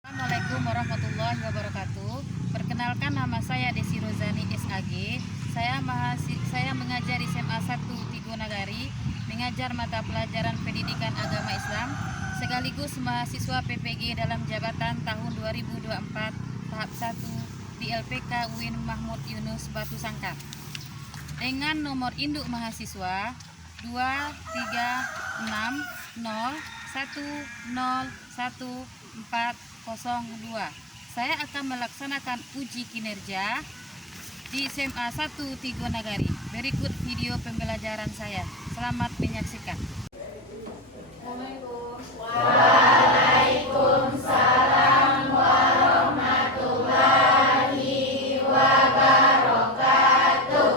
Assalamualaikum warahmatullahi wabarakatuh. Perkenalkan, nama saya Desi Rozani SAG. Saya mengajar di SMA 1 Tigo Nagari, mengajar mata pelajaran pendidikan agama Islam, sekaligus mahasiswa PPG dalam jabatan tahun 2024 tahap 1 di LPK UIN Mahmud Yunus Batu Sangkar. Dengan nomor induk mahasiswa 23601011402. Saya akan melaksanakan uji kinerja di SMA 1 Tigo Nagari. Berikut video pembelajaran saya. Selamat menyaksikan. Waalaikumsalam warahmatullahi wabarakatuh.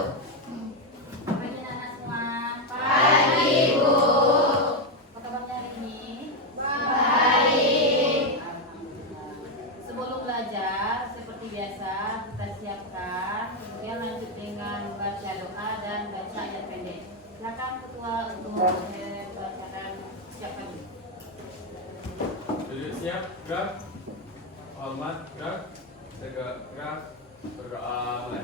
Pagi anak semua. Pagi Bu. Apa kabarnya hari ini? Baik. Sebelum belajar, seperti biasa kita siapkan, kemudian lanjut dengan baca doa dan baca ayat pendek. Silakan ketua untuk membacakan siapkan. Duduk siap, gerak. Hormat, gerak. Tegak, gerak. Berdoa mulai.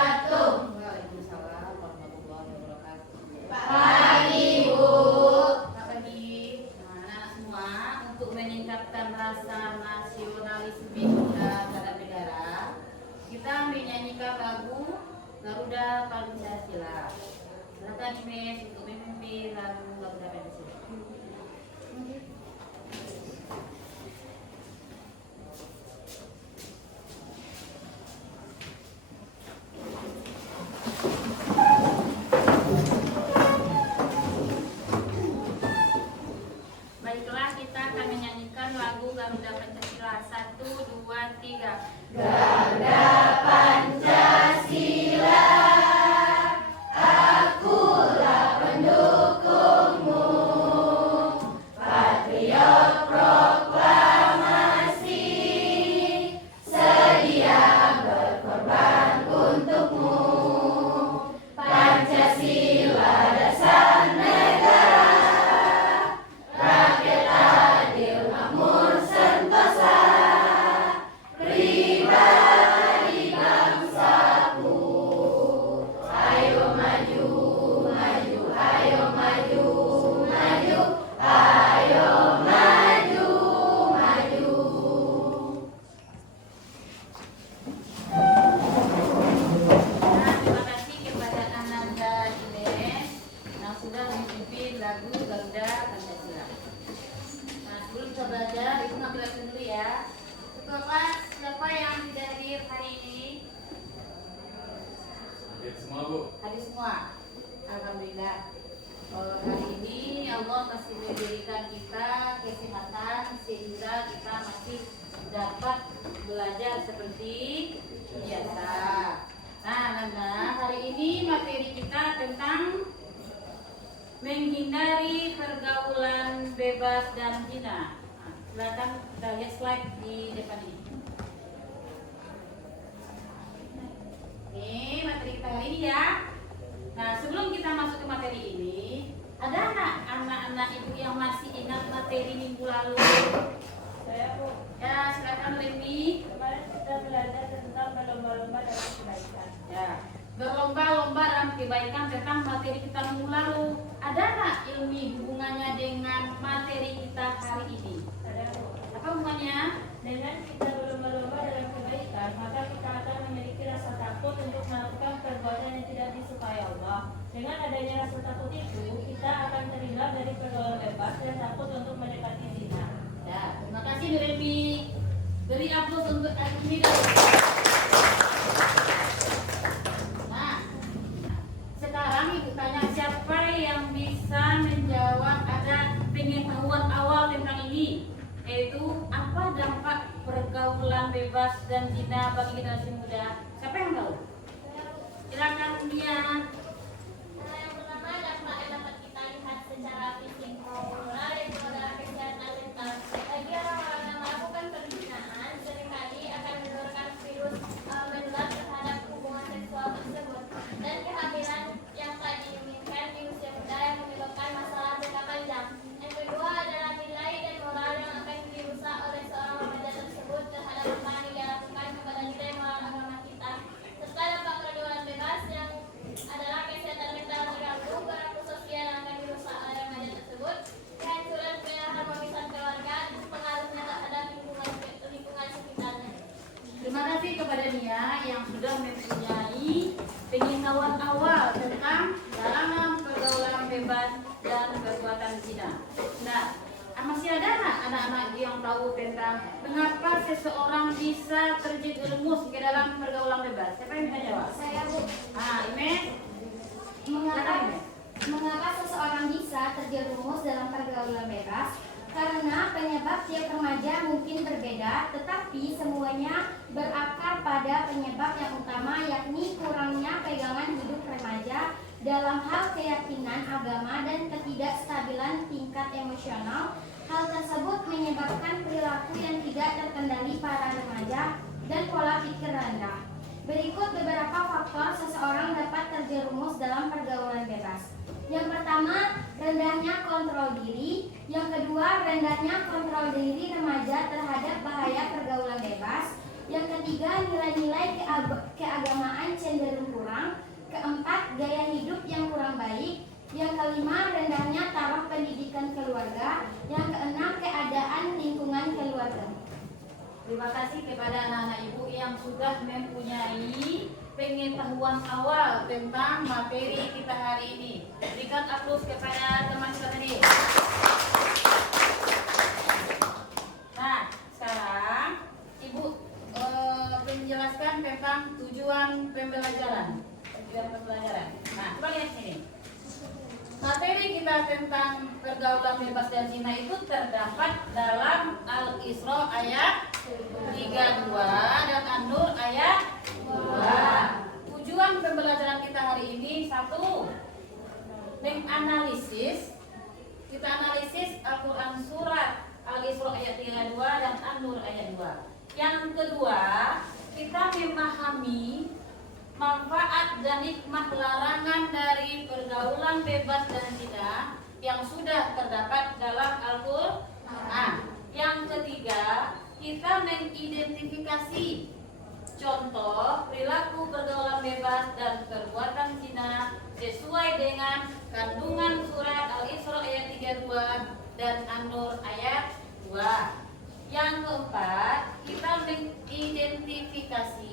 Waalaikumsalam warahmatullahi wabarakatuh. Pagi Bu. Selamat pagi, anak-anak semua. Untuk meningkatkan rasa nasionalisme kita terhadap negara, kita menyanyikan lagu Garuda Pancasila. Silakan Imes untuk memimpin lagu Garuda Pancasila. Baiklah, kita akan menyanyikan lagu Garuda Pancasila. 1, 2, 3. Garuda Pancasila, akulah pendukungmu. Patriot proklamasi, sedia berkorban untukmu. Pancasila dasar negara, rakyat adil makmur sentosa, pribadi belajar seperti biasa. Nah, Nanda, hari ini materi kita tentang menghindari pergaulan bebas dan zina. Nah, silakan kita lihat slide di depan ini. Ini materi kita hari ini ya. Nah, sebelum kita masuk ke materi ini, ada nggak anak-anak ibu yang masih ingat materi minggu lalu? Saya Bu, Ya, silakan Remi. kemarin kita belajar tentang berlomba-lomba dalam kebaikan. Ya, berlomba-lomba dalam kebaikan tentang materi kita minggu lalu. Ada nggak ilmu hubungannya dengan materi kita hari ini? Ada Bu, Apa hubungannya? dengan kita berlomba-lomba dalam kebaikan, maka kita akan memiliki rasa takut untuk melakukan perbuatan yang tidak disukai Allah. Dengan adanya rasa takut itu, kita akan terhindar dari pergaulan bebas dan takut untuk mendekati zina. Ya, terima kasih Remi. Beri aplaus untuk Remi dulu. Nah, sekarang ibu tanya siapa yang bisa menjawab ada pengetahuan awal tentang ini, yaitu apa dampak pergaulan bebas dan zina bagi generasi muda. Siapa yang tahu? Silakan dia. Yang pertama dampak yang dapat kita lihat secara fisik moral yaitu adalah kesehatan mental. Bagi orang-orang yang melakukan perzinahan seringkali akan menurunkan virus menular terhadap hubungan seksual tersebut dan kehamilan yang tak diinginkan di usia muda yang menyebabkan masalah jangka panjang. Yang kedua adalah nilai dan moral yang akan dirusak oleh seorang remaja tersebut terhadap apa yang dia lakukan kepada nilai moral agama kita. Serta dampak pergaulan bebas yang adalah kesehatan mental terganggu, perilaku sosial yang akan dirusak oleh remaja tersebut, kehancuran keharmonisan keluarga, dan pengaruhnya terhadap lingkungan sekitarnya. Terima kasih kepada Nia yang sudah mempunyai pengetahuan awal tentang larangan pergaulan bebas dan perbuatan zina. Nah, masih ada nggak anak-anak yang tahu tentang mengapa seseorang bisa terjerumus ke dalam pergaulan bebas? Siapa yang bisa jawab? Saya Bu, Imes. mengapa seseorang bisa terjerumus dalam pergaulan bebas? Karena penyebab tiap remaja mungkin berbeda, tetapi semuanya berakar pada penyebab yang utama, yakni kurangnya pegangan hidup remaja dalam hal keyakinan agama dan ketidakstabilan tingkat emosional. Hal tersebut menyebabkan perilaku yang tidak terkendali para remaja dan pola pikir rendah. Berikut beberapa faktor seseorang dapat terjerumus dalam pergaulan bebas. Yang pertama, rendahnya kontrol diri. Yang kedua, rendahnya kontrol diri remaja terhadap bahaya pergaulan bebas. Yang ketiga, nilai-nilai keagamaan cenderung kurang. Keempat, gaya hidup yang kurang baik. Yang kelima, rendahnya taraf pendidikan keluarga. Yang keenam, keadaan lingkungan keluarga. Terima kasih kepada anak-anak ibu yang sudah mempunyai pengetahuan awal tentang materi kita hari ini. Berikan aplaus kepada teman kita tadi. Nah, sekarang ibu menjelaskan tentang tujuan pembelajaran. Nah, coba lihat sini. Materi kita tentang pergaulan bebas dan zina itu terdapat dalam Al-Isra ayat 32 dan An-Nur ayat 2. Tujuan pembelajaran kita hari ini satu, menganalisis. Kita analisis Al-Quran surat Al-Isra ayat 32 dan An-Nur ayat 2. Yang kedua, kita memahami manfaat dan hikmah larangan dari pergaulan bebas dan zina yang sudah terdapat dalam Al-Quran. Yang ketiga, kita mengidentifikasi contoh perilaku pergaulan bebas dan perbuatan zina sesuai dengan kandungan surat Al-Isra ayat 32 dan An-Nur ayat 2. Yang keempat, kita mengidentifikasi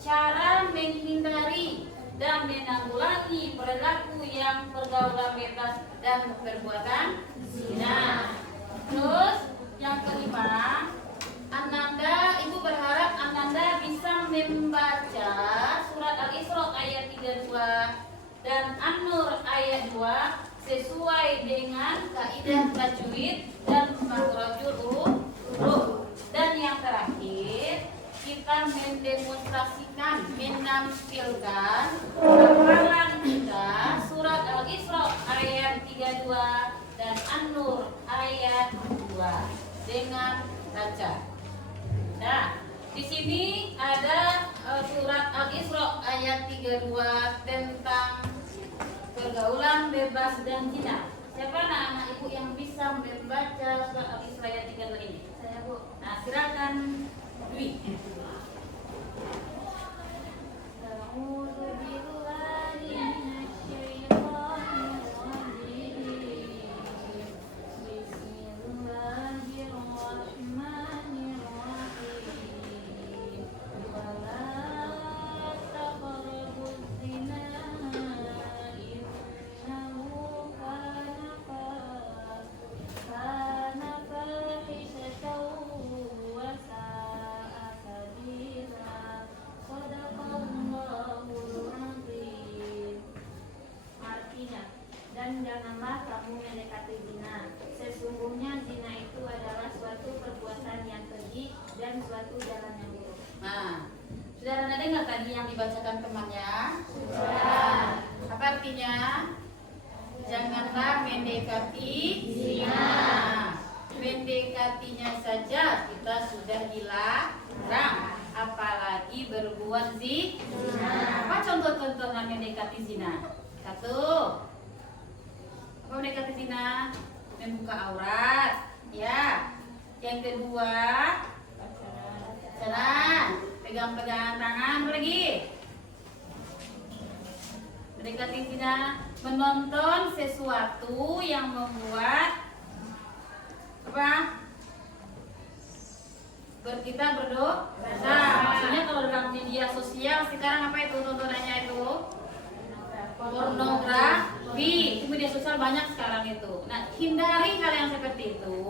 cara menghindari dan menanggulangi perilaku yang pergaulan bebas dan perbuatan zina. Terus yang kelima, Ananda, ibu berharap Ananda bisa membaca surat Al-Isra ayat 32 dan An-Nur ayat 2 sesuai dengan kaidah tajwid dan makhrajul huruf. Dan yang terakhir, sudah mendemonstrasikan, menampilkan hafalan kita surat Al-Isra ayat 32 dan An-Nur ayat 2 dengan baca. Nah, di sini ada surat Al-Isra ayat 32 tentang pergaulan bebas dan zina. Siapa anak-anak ibu yang bisa membaca surat Al-Isra ayat 32 ini? Saya, Bu. Nah, silakan Dwi. A'udzu billahi minasyaitonir rajim. Bismillahirrahmanirrahim. Wala taqrabuz zina innahu kana fahishatan wa sa'a sabila. Shadaqallahul azim. Artinya, dan janganlah kamu mendekati zina. Sesungguhnya zina itu adalah suatu perbuatan yang keji dan suatu jalan yang buruk. Nah, sudah ada dengar tadi yang dibacakan temannya? Sudah. Apa artinya? Janganlah mendekati Zina. Mendekatinya saja kita sudah dilarang, apalagi berbuat zina. Apa contoh-contohnya mendekati zina? Satu, apa mendekati zina? Membuka aurat, ya. Yang kedua, jalan, pegang-pegangan tangan, apa lagi? Mendekati zina, menonton sesuatu yang membuat apa? Kita berdosa. Maksudnya kalau dalam media sosial sekarang apa itu tontonannya itu? Pornografi. Di media sosial banyak sekarang itu. Nah, hindari hal yang seperti itu.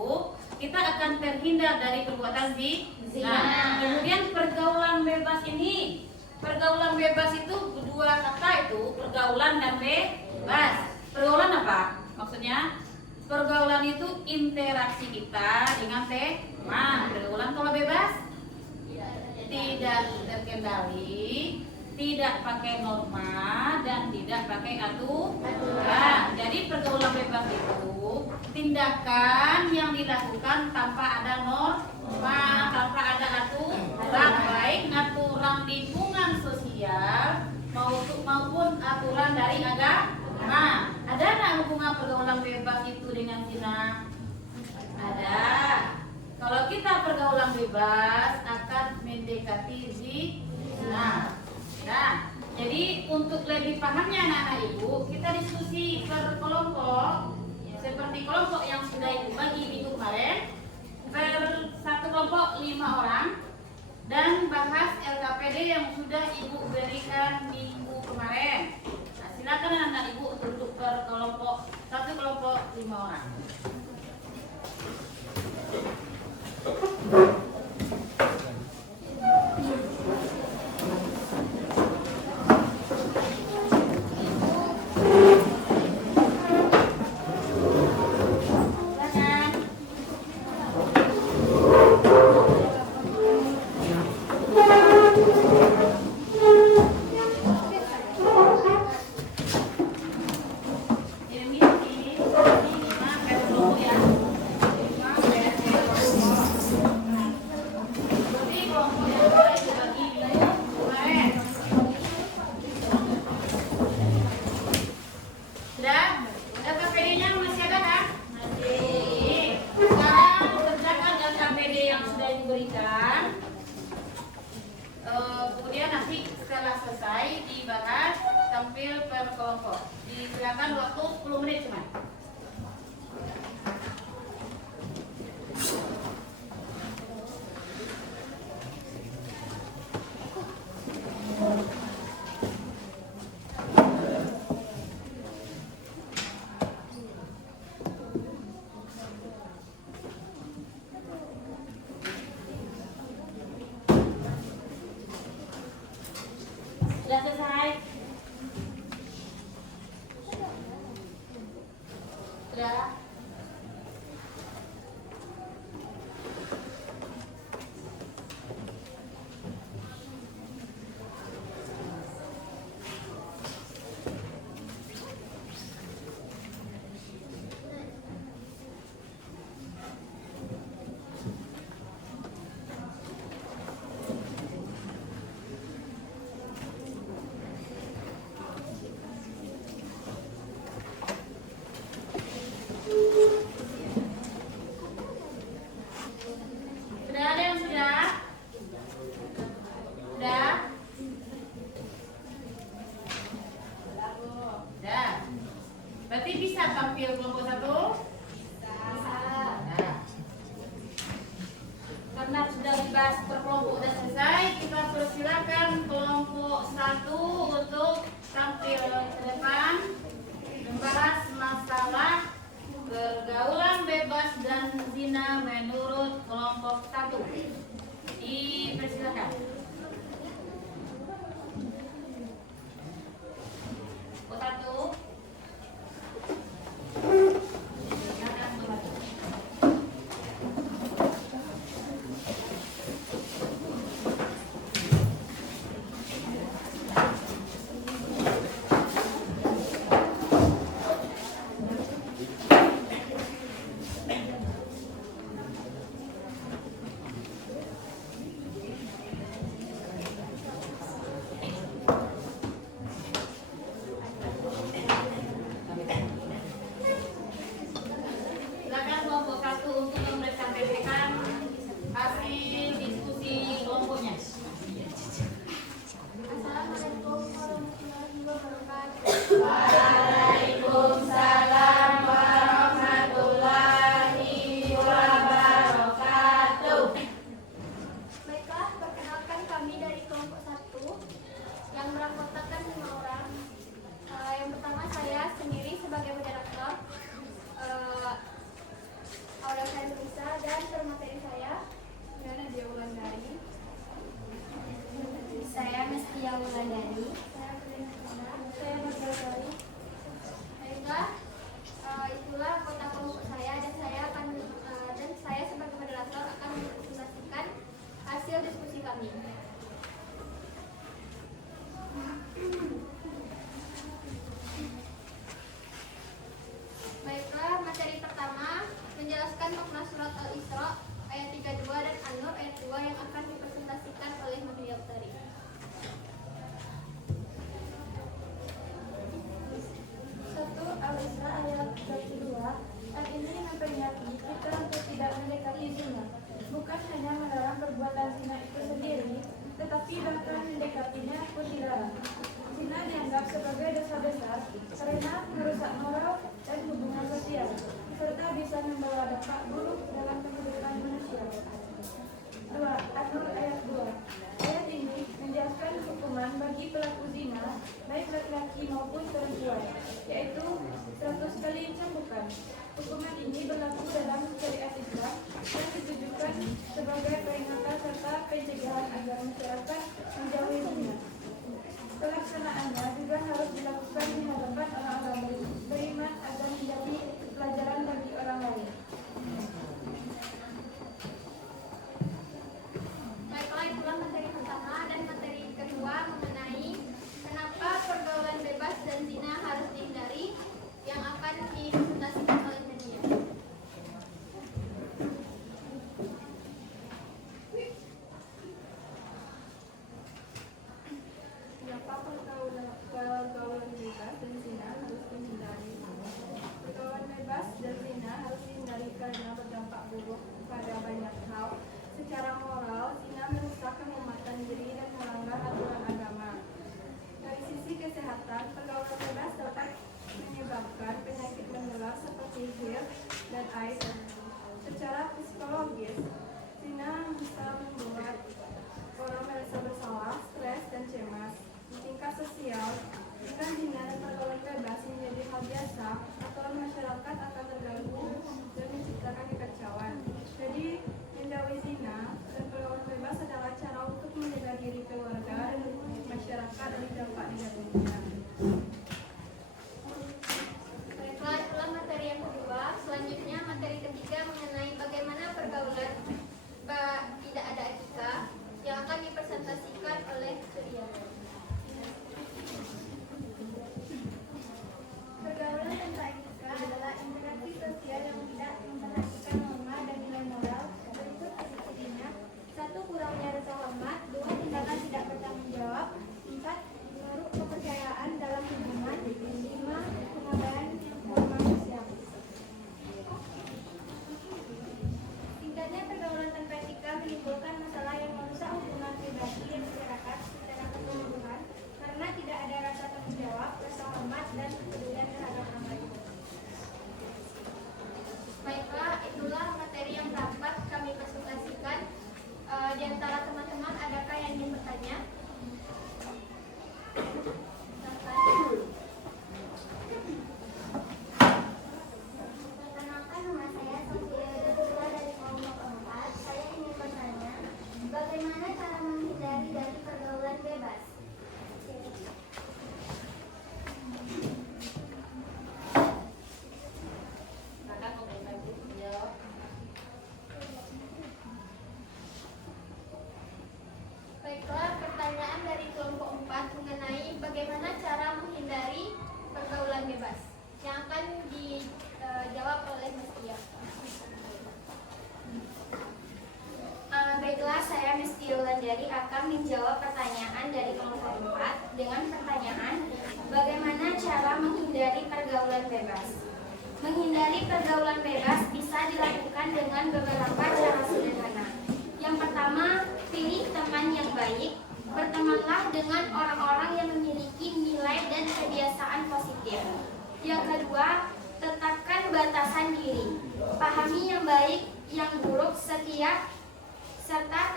Kita akan terhindar dari perbuatan zina. Nah, kemudian pergaulan bebas ini. Pergaulan bebas itu dua kata itu, pergaulan dan bebas. Pergaulan apa? Maksudnya pergaulan itu interaksi kita dengan teman. Pergaulan kalau bebas tidak terkendali, tidak pakai norma dan tidak pakai aturan. Jadi pergaulan bebas itu tindakan yang dilakukan tanpa ada norma, tanpa ada aturan, baik aturan lingkungan sosial maupun aturan dari agama. Ada nggak hubungan pergaulan bebas itu dengan zina? Ada. Kalau kita pergaulan bebas akan mendekati zina. Nah, jadi untuk lebih pahamnya anak-anak ibu, kita diskusi per kelompok, seperti kelompok yang sudah ibu bagi minggu kemarin, per satu kelompok 5 orang, dan bahas LKPD yang sudah ibu berikan minggu kemarin. Nah, silakan anak-anak ibu untuk duduk per kelompok, satu kelompok 5 orang. Kemudian nanti setelah selesai dibahas tampil per kelompok. Disilakan waktu 10 menit cuma. Sudah selesai? Sudah? Persilakan kelompok 1 untuk tampil ke depan membahas masalah pergaulan bebas dan zina menurut kelompok 1. Dipersilakan. Kelompok 1. Silakan membantu. Silakan kelompok 1 untuk mempresentasikan hasil diskusi kelompoknya. Assalamualaikum warahmatullahi wabarakatuh. Waalaikumsalam warahmatullahi wabarakatuh. Baiklah, perkenalkan kami dari kelompok 1 yang beranggotakan 5 orang. Yang pertama saya sendiri sebagai moderator, Aulia Fenrisa, dan pemateri saya Nadia Wulandari. Saya Mestia Wulandari. Saya Margaret. Baiklah, itulah anggota kelompok saya dan saya sebagai moderator akan mempresentasikan hasil diskusi kami. Baiklah, materi pertama menjelaskan makna surat Al-Isra ayat 32 dan An-Nur ayat 2 yang akan dipresentasikan oleh Muhammad Yaftari. 1. Al-Isra ayat 32. Ayat ini memperingati kita untuk tidak mendekati zina. Bukan hanya melarang perbuatan zina itu sendiri, tetapi bahkan mendekatinya pun dilarang. Zina dianggap sebagai dosa besar karena merusak moral dan hubungan sosial, serta bisa membawa dampak buruk dalam kehidupan manusia. 2. An-Nur ayat 2. Ayat ini menjelaskan hukuman bagi pelaku zina, baik laki-laki maupun perempuan, yaitu 100 kali cambukan. Hukuman ini berlaku dalam syariat Islam dan ditujukan sebagai peringatan serta pencegahan agar masyarakat menjauhi zina. Pelaksanaannya juga harus dilakukan di hadapan orang-orang beriman agar menjadi pelajaran bagi orang lain. Baiklah, itulah materi pertama, dan materi kedua mengenai kenapa pergaulan bebas dan zina harus dihindari yang akan dipresentasikan oleh media. Kenapa pergaulan bebas dan zina harus dihindari? Pergaulan bebas dan zina harus dihindari karena berdampak buruk pada banyak hal. Secara moral, zina merusak kehormatan diri dan melanggar aturan agama. Dari sisi kesehatan, pergaulan bebas dapat menyebabkan penyakit menular seperti HIV dan AIDS. Secara psikologis, zina bisa membuat orang merasa bersalah, stres, dan cemas. Di tingkat sosial, jika zina dan pergaulan bebas menjadi hal biasa, aturan masyarakat akan terganggu dan menciptakan kekacauan. Jadi, menjauhi zina dan pergaulan bebas adalah cara untuk menjaga diri keluarga dan masyarakat dari dampak negatifnya. Baiklah, itulah materi yang kedua. Selanjutnya, materi ketiga mengenai bagaimana pergaulan tidak ada etika yang akan dipresentasikan oleh Surya. Pergaulan tanpa etika adalah interaksi sosial yang tidak memperhatikan norma dan nilai moral. Berikut ciri-cirinya: 1. Kurangnya rasa hormat. 2. Tindakan tidak bertanggung jawab. 4. Buruk kepercayaan dalam hubungan. 5. Pengabaian norma sosial. Tingkatnya pergaulan tanpa etika menimbulkan masalah yang merusak hubungan pribadi dan masyarakat secara keseluruhan karena tidak ada rasa tanggung jawab, rasa hormat, dan kepedulian terhadap orang lain. Baiklah, itulah materi yang dapat kami presentasikan. Di antara teman-teman adakah yang akan dijawab oleh Mas Tia. Baiklah, saya Mesti Wulandari akan menjawab pertanyaan dari kelompok 4 dengan pertanyaan bagaimana cara menghindari pergaulan bebas. Menghindari pergaulan bebas bisa dilakukan dengan beberapa cara sederhana. Yang pertama, pilih teman yang baik. Bertemanlah dengan orang-orang yang memiliki nilai dan kebiasaan positif. Yang kedua, tetapkan batasan diri. Pahami yang baik, yang buruk, serta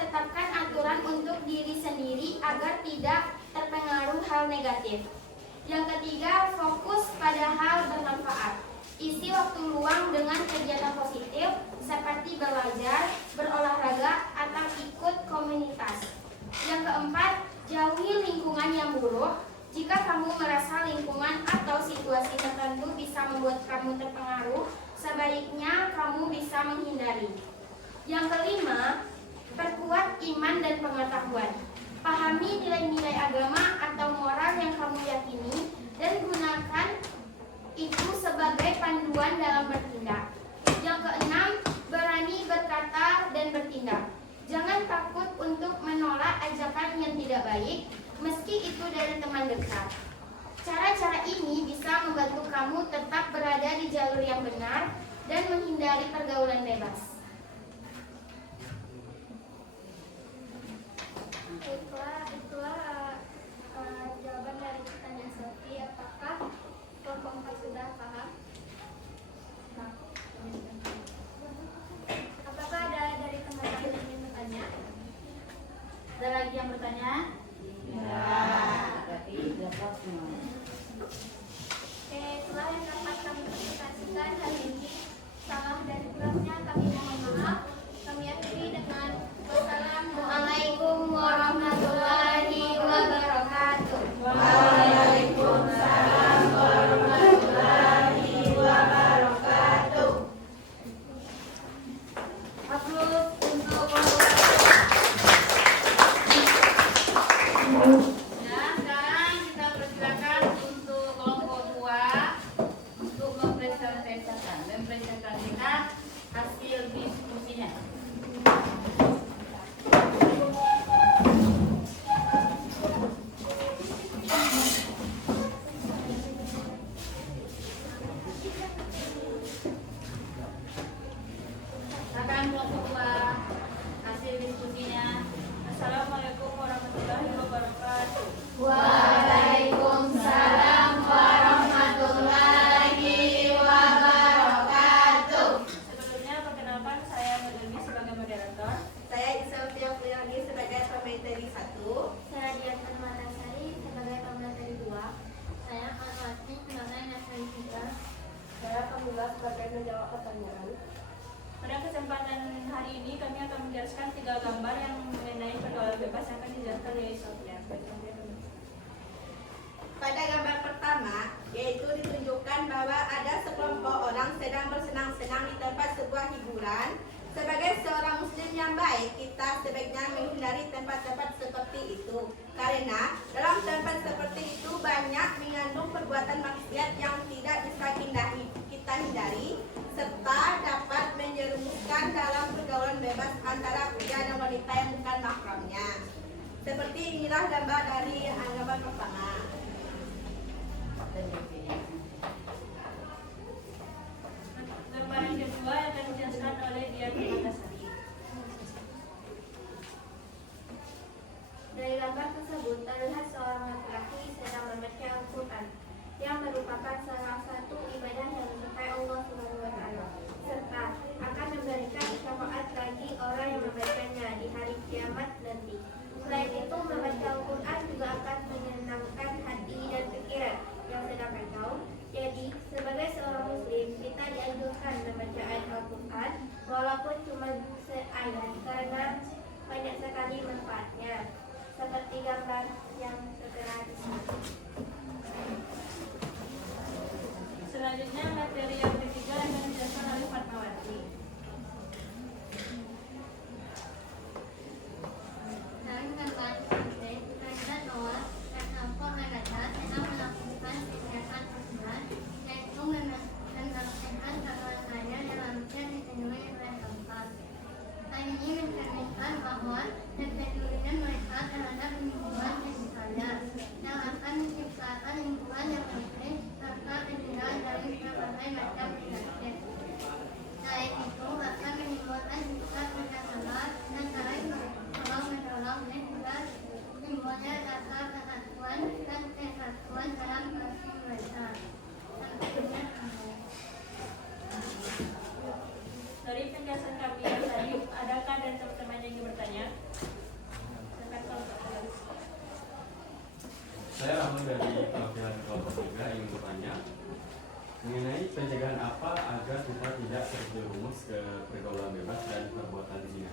tetapkan aturan untuk diri sendiri agar tidak terpengaruh hal negatif. Yang ketiga, fokus pada hal bermanfaat. Isi waktu luang dengan kegiatan positif seperti belajar, berolahraga, atau ikut komunitas. Yang keempat, jauhi lingkungan yang buruk. Jika kamu merasa lingkungan atau situasi tertentu bisa membuat kamu terpengaruh, sebaiknya kamu bisa menghindari. Yang kelima, perkuat iman dan pengetahuan. Pahami nilai-nilai agama atau moral yang kamu yakini dan gunakan itu sebagai panduan dalam bertindak. Yang keenam, berani berkata dan bertindak. Jangan takut untuk menolak ajakan yang tidak baik, meski itu dari teman dekat. Cara-cara ini bisa membantu kamu tetap berada di jalur yang benar dan menghindari pergaulan bebas. Itulah jawaban dari pertanyaan Sofi. Apakah kelompok 4 sudah paham? Apakah ada dari teman-teman yang ingin bertanya? Ada lagi yang bertanya? Berarti jawab semua. Oke, itulah yang dapat kami presentasikan hari ini. Salah dan kurangnya kami mohon maaf. Kami akhiri dengan wassalamualaikum warahmatullahi wabarakatuh. Waalaikumsalam warahmatullahi wabarakatuh. Aplaus untuk ya, sekarang kita persilakan untuk kelompok 2 untuk mempresentasikan hasil diskusinya. Silakan kelompok 2 hasil diskusinya. Assalamualaikum warahmatullahi wabarakatuh. Waalaikumsalam warahmatullahi wabarakatuh. Sebelumnya perkenalkan saya Nurumi sebagai moderator. Saya Isel Tiapriani sebagai pemateri 1. Saya Dian Matasari sebagai pemateri 2. Saya Anwati sebagai nasaris 3. Saya Kamila sebagai menjawab pertanyaan. Pada kesempatan hari ini kami akan menjelaskan 3 gambar yang mengenai pergaulan bebas yang akan dijelaskan oleh Sofia. Pada gambar pertama, yaitu ditunjukkan bahwa ada sekelompok orang sedang bersenang-senang di tempat sebuah hiburan. Sebagai seorang muslim yang baik, kita sebaiknya menghindari tempat-tempat seperti itu. Karena dalam tempat seperti itu banyak mengandung perbuatan maksiat yang tidak bisa kita hindari, serta dapat menjerumuskan dalam pergaulan bebas antara pria dan wanita yang bukan mahramnya. Seperti inilah gambar dari gambar pertama. Gambar yang kedua yang akan dijelaskan oleh Dian Matasari. Dari gambar tersebut terlihat seorang laki-laki sedang membaca Al-Quran yang merupakan salah satu ibadah yang disukai Allah SWT, serta akan memberikan syafaat bagi orang yang membacanya di hari kiamat nanti. Selain itu, membaca Al-Quran juga akan menyenangkan hati dan pikiran yang sedang kacau. Jadi, sebagai seorang muslim, kita dianjurkan membaca ayat Al-Quran walaupun cuma seayat karena banyak sekali manfaatnya, seperti gambar yang tertera di sini. Selanjutnya persatuan dalam kasih mereka. Sampai dengan akhir. Dari penjelasan kami yang tadi, adakah dan teman-teman yang ingin bertanya? Silakan kelompok kalian. Saya Rahman dari pihak kelompok 3 ingin bertanya mengenai pencegahan apa agar kita tidak terjerumus ke pergaulan bebas dan perbuatan zina.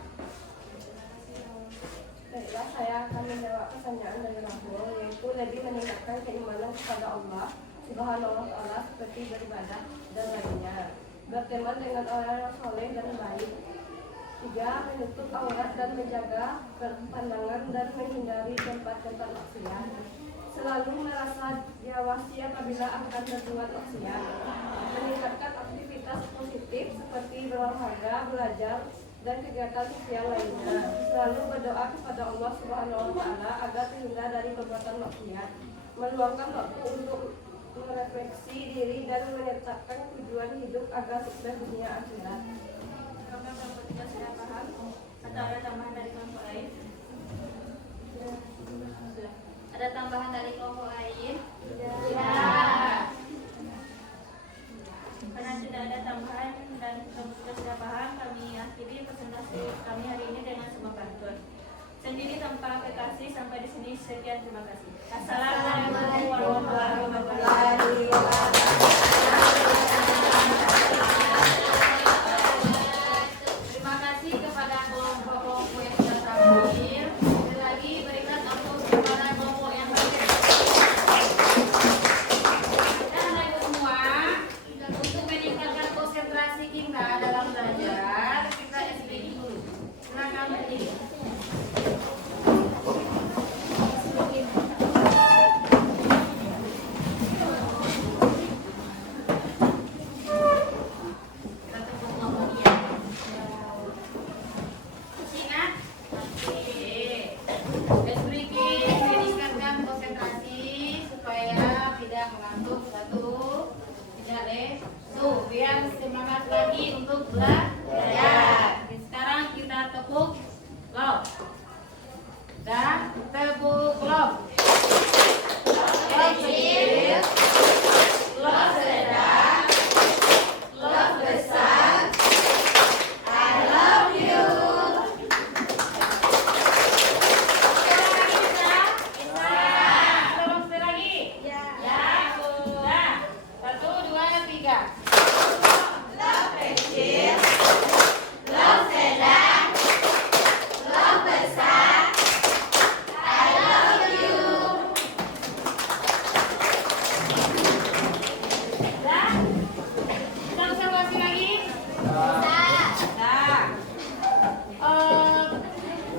Baiklah, saya akan menjawab pertanyaan dari Rahul, yaitu lebih meningkatkan keimanan kepada Allah Subhanahu wa Ta'ala seperti beribadah dan lainnya, berteman dengan orang yang soleh dan baik. 3. Menutup aurat dan menjaga pandangan dan menghindari tempat-tempat maksiat. Selalu merasa diawasi apabila akan berbuat maksiat. Meningkatkan aktivitas positif seperti berolahraga, belajar, dan kegiatan sosial lainnya. Selalu berdoa kepada Allah Subhanahu wa Ta'ala agar terhindar dari perbuatan maksiat. Meluangkan waktu untuk merefleksi diri dan menetapkan tujuan hidup agar sukses dunia akhirat. Apakah kelompok 3 sudah paham? Atau ada tambahan dari kelompok lain? Sudah. Ada tambahan dari kelompok lain? Ya. Karena tidak ada tambahan dan kelompok 3 sudah paham, kami akhiri presentasi kami hari ini dengan sebuah pantun. Sendiri tanpa kekasih, sampai di sini sekian, terima kasih. Assalamualaikum warahmatullahi wabarakatuh. Terima kasih kepada kelompok-kelompok yang sudah tampil. Sekali lagi berikan aplaus kepada kelompok yang hadir. Dan Bapak Ibu semua, untuk meningkatkan konsentrasi kita dalam belajar, kita SPI dulu. Silakan berdiri. Biar semangat lagi untuk belajar. Sekarang kita tepuk love dan tepuk love. Love kecil, love sedang, love besar. I love you. Tolong sekali lagi. Ya. Nah, 1, 2, 3. Love kecil, love sedang, love besar. I love you. Dah? Kita observasi lagi? Dah.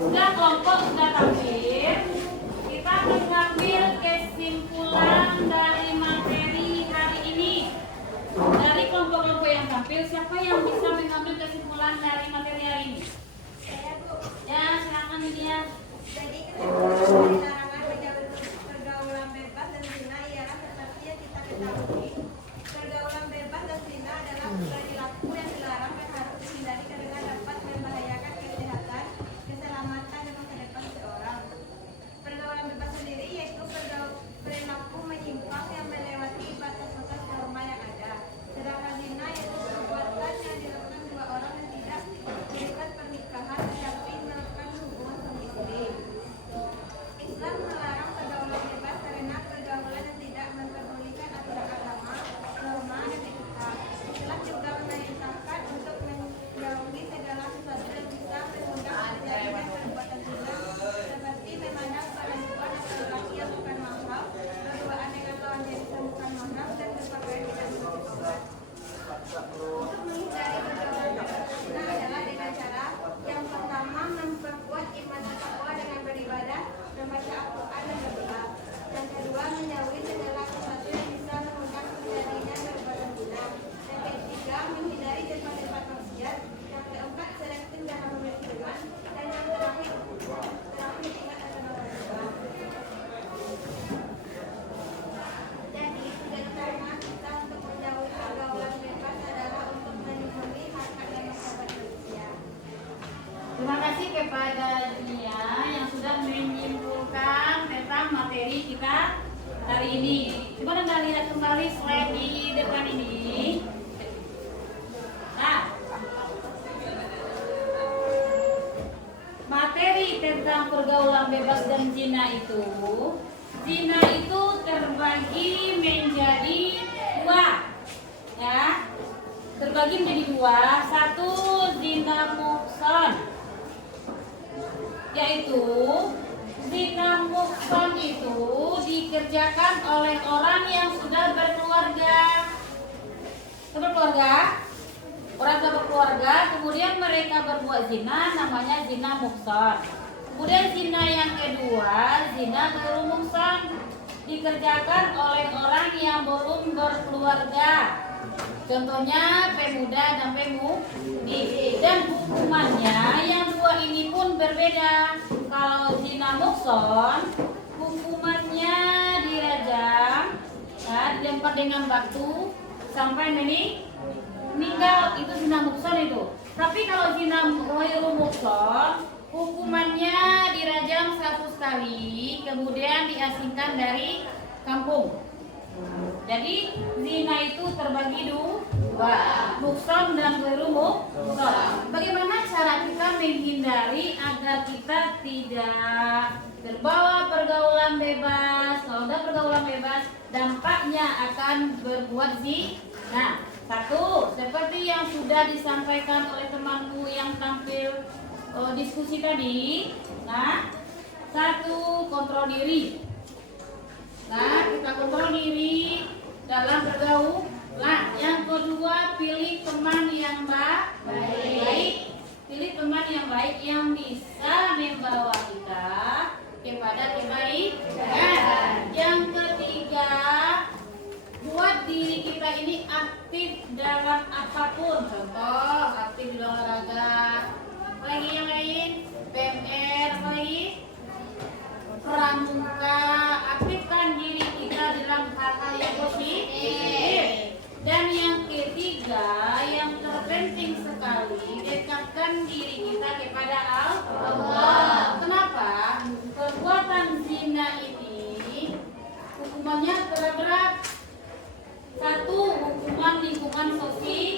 Sudah kelompok sudah tampil. Kita mengambil kesimpulan dari materi hari ini. Dari kelompok-kelompok yang tampil, siapa yang bisa mengambil kesimpulan dari materi hari ini? Saya, Bu. Ya, silakan Lydia. Jadi kesimpulan larangan pergaulan bebas dan zina ialah seperti yang kita ketahui. Pergaulan bebas dan zina adalah perilaku yang dilarang dan harus dihindari karena dapat membahayakan kesehatan, keselamatan, dan masa depan seseorang. Pergaulan bebas sendiri yaitu perilaku menyimpang yang melewati batas-batas norma yang ada. Sedangkan zina yaitu perbuatan yang dilakukan dua orang yang tidak terikat pernikahan tetapi melakukan hubungan suami istri. Islam melarang pergaulan bebas karena pergaulan yang tidak memperdulikan aturan agama, norma, dan etika. Islam juga memerintahkan untuk menjauhi segala sesuatu yang bisa mengundang terjadinya perbuatan zina, seperti memandang perempuan atau lelaki yang bukan mahram, berduaan dengan lawan jenis yang bukan mahram, dan berpakaian tidak sesuai. Untuk menghindari pergaulan bebas zina adalah dengan cara yang pertama memperkuat iman dan takwa dengan beribadah, membaca Al-Quran dan berdoa. Yang kedua menjauhi segala sesuatu yang bisa mengundang terjadinya perbuatan zina. Yang ketiga menghindari tempat-tempat maksiat. Yang keempat selektif dalam memilih teman. Dan yang terakhir ingat akan orang tua. Jadi tujuan utama kita untuk menjauhi pergaulan bebas adalah untuk melindungi hak-hak dan martabat manusia. Terima kasih kepada Dunia yang sudah menyimpulkan tentang materi kita hari ini. Coba Anda lihat kembali slide di depan ini. Nah, materi tentang pergaulan bebas dan zina itu terbagi menjadi dua, ya. Terbagi menjadi dua. Satu, zina muhsan, yaitu zina muhsan itu dikerjakan oleh orang yang sudah berkeluarga. Orang sudah berkeluarga, kemudian mereka berbuat zina, namanya zina muhsan. Kemudian zina yang kedua, zina ghairu muhsan, dikerjakan oleh orang yang belum berkeluarga. Contohnya pemuda dan pemudi. Dan hukumannya yang dua ini pun berbeda. Kalau zina muhsan, hukumannya dirajam, ya, dilempar dengan batu sampai meninggal, itu zina muhsan itu. Tapi kalau zina ghairu muhsan, hukumannya dirajam 100 kali, kemudian diasingkan dari kampung. Jadi zina itu terbagi dua, muhsan dan ghairu muhsan. Bagaimana cara kita menghindari agar kita tidak terbawa pergaulan bebas? Kalau ada pergaulan bebas, dampaknya akan berbuat zina. Satu, seperti yang sudah disampaikan oleh temanku yang tampil diskusi tadi. Nah, satu, kontrol diri. Nah, kita kontrol diri dalam bergaul. Nah, yang kedua, pilih teman yang baik. Pilih teman yang baik yang bisa membawa kita kepada kebaikan. Yang ketiga, buat diri kita ini aktif dalam apapun. Contoh, aktif di olahraga. Apalagi yang lain, PMR, apalagi pramuka. Aktifkan diri kita dalam hal-hal yang positif. Dan yang ketiga, yang terpenting sekali, dekatkan diri kita kepada Allah. Kenapa? Perbuatan zina ini hukumannya berat. Satu, hukuman lingkungan sosial,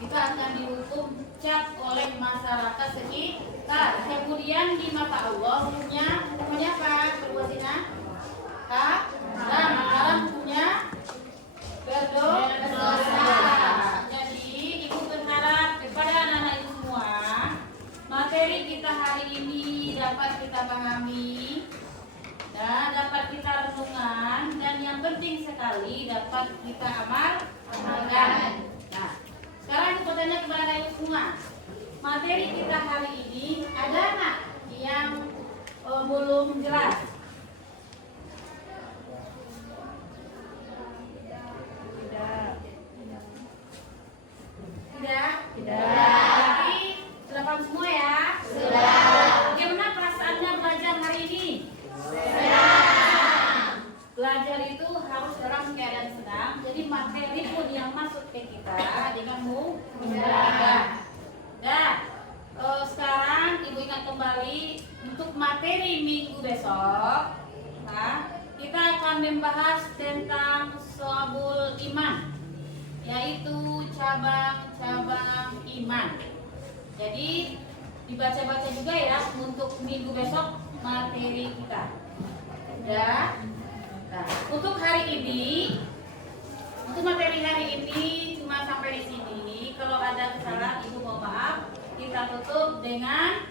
kita akan dihukum cap oleh masyarakat sekitar. Kemudian di mata Allah hukumnya apa? Berbuat zina haram, hukumnya berdosa. Jadi ibu berharap kepada anak-anak ibu semua, materi kita hari ini dapat kita pahami, dapat kita renungan, dan yang penting sekali dapat kita amalkan. Nah, sekarang aku bertanya kepada ibu semua, materi kita hari ini ada nggak yang belum jelas? Tidak. Tapi sudah paham semua ya? Sudah. Bagaimana perasaannya belajar hari ini? Belajar itu harus dalam keadaan senang. Jadi materi pun yang masuk ke kita dengan mudah. Dan sekarang ibu ingat kembali untuk materi minggu besok. Kita akan membahas tentang Syu'abul Iman, yaitu cabang-cabang iman. Jadi dibaca-baca juga ya untuk minggu besok materi kita. Udah. Nah, untuk hari ini, untuk materi hari ini cuma sampai di sini. Kalau ada kesalahan ibu mohon maaf. Kita tutup dengan